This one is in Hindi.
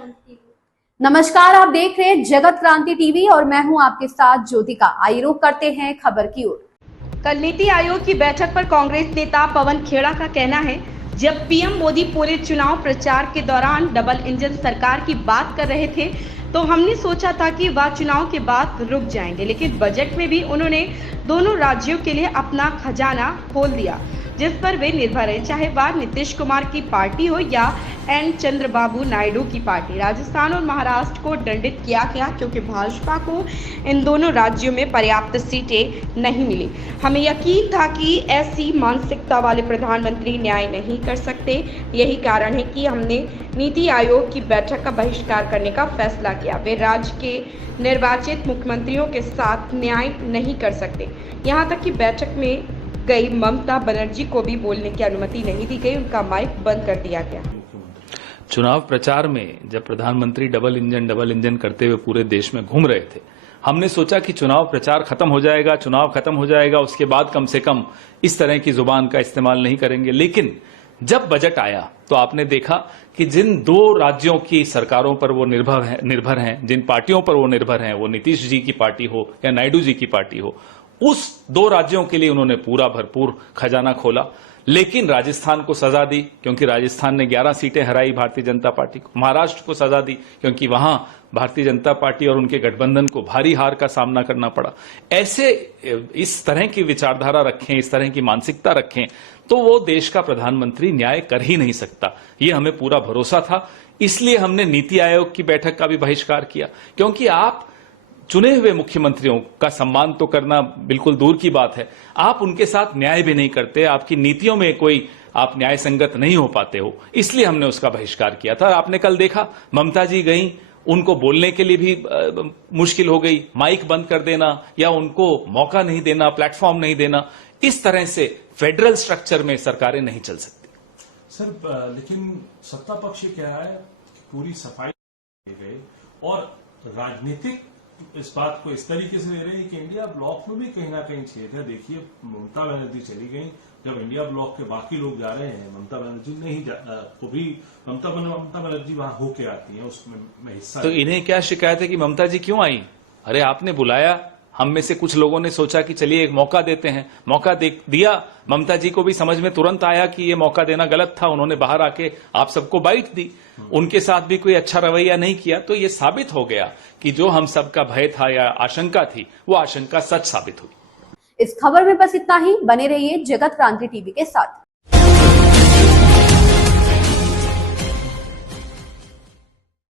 नमस्कार, आप देख रहे हैं जगत क्रांति टीवी और मैं हूं आपके साथ ज्योतिका। आइए रुख करते हैं खबर की ओर। कल नीति आयोग की बैठक पर कांग्रेस नेता पवन खेड़ा का कहना है, जब पीएम मोदी पूरे चुनाव प्रचार के दौरान डबल इंजन सरकार की बात कर रहे थे तो हमने सोचा था कि वह चुनाव के बाद रुक जाएंगे, लेकिन बजट में भी उन्होंने दोनों राज्यों के लिए अपना खजाना खोल दिया जिस पर वे निर्भर हैं, चाहे वह नीतीश कुमार की पार्टी हो या एन चंद्रबाबू नायडू की पार्टी। राजस्थान और महाराष्ट्र को दंडित किया गया क्योंकि भाजपा को इन दोनों राज्यों में पर्याप्त सीटें नहीं मिली। हमें यकीन था कि ऐसी मानसिकता वाले प्रधानमंत्री न्याय नहीं कर सकते। यही कारण है कि हमने नीति आयोग की बैठक का बहिष्कार करने का फैसला किया। वे राज्य के निर्वाचित मुख्यमंत्रियों के साथ न्याय नहीं कर सकते। यहाँ तक कि बैठक में गई ममता बनर्जी को भी बोलने की अनुमति नहीं दी गई, उनका माइक बंद कर दिया गया। चुनाव प्रचार में जब प्रधानमंत्री डबल इंजन करते हुए पूरे देश में घूम रहे थे, हमने सोचा कि चुनाव प्रचार खत्म हो जाएगा, चुनाव खत्म हो जाएगा, उसके बाद कम से कम इस तरह की जुबान का इस्तेमाल नहीं करेंगे। लेकिन जब बजट आया तो आपने देखा कि जिन दो राज्यों की सरकारों पर वो निर्भर हैं, जिन पार्टियों पर वो निर्भर हैं, वो नीतीश जी की पार्टी हो या नायडू जी की पार्टी हो, उस दो राज्यों के लिए उन्होंने पूरा भरपूर खजाना खोला। लेकिन राजस्थान को सजा दी क्योंकि राजस्थान ने 11 सीटें हराई भारतीय जनता पार्टी को। महाराष्ट्र को सजा दी क्योंकि वहां भारतीय जनता पार्टी और उनके गठबंधन को भारी हार का सामना करना पड़ा। ऐसे इस तरह की विचारधारा रखें, इस तरह की मानसिकता रखें तो वो देश का प्रधानमंत्री न्याय कर ही नहीं सकता, ये हमें पूरा भरोसा था। इसलिए हमने नीति आयोग की बैठक का भी बहिष्कार किया, क्योंकि आप चुने हुए मुख्यमंत्रियों का सम्मान तो करना बिल्कुल दूर की बात है, आप उनके साथ न्याय भी नहीं करते, आपकी नीतियों में कोई आप न्याय संगत नहीं हो पाते हो, इसलिए हमने उसका बहिष्कार किया था। आपने कल देखा ममता जी गई, उनको बोलने के लिए भी मुश्किल हो गई, माइक बंद कर देना या उनको मौका नहीं देना, प्लेटफॉर्म नहीं देना। इस तरह से फेडरल स्ट्रक्चर में सरकारें नहीं चल सकती। सर, लेकिन सत्ता पक्ष क्या है, पूरी सफाई गए और राजनीतिक इस बात को इस तरीके से ले रहे हैं कि इंडिया ब्लॉक में भी कहीं ना कहीं छेद है। देखिए, ममता बनर्जी चली गई, जब इंडिया ब्लॉक के बाकी लोग जा रहे हैं, ममता बनर्जी नहीं तो भी ममता बनर्जी वहां होके आती है, उसमें हिस्सा। तो इन्हें क्या शिकायत है कि ममता जी क्यों आई? अरे आपने बुलाया, हम में से कुछ लोगों ने सोचा कि चलिए एक मौका देते हैं, मौका दिया। ममता जी को भी समझ में तुरंत आया कि ये मौका देना गलत था, उन्होंने बाहर आके आप सबको बाइट दी, उनके साथ भी कोई अच्छा रवैया नहीं किया। तो ये साबित हो गया कि जो हम सबका भय था या आशंका थी, वो आशंका सच साबित हुई। इस खबर में बस इतना ही। बने रहिए जगत क्रांति टीवी के साथ।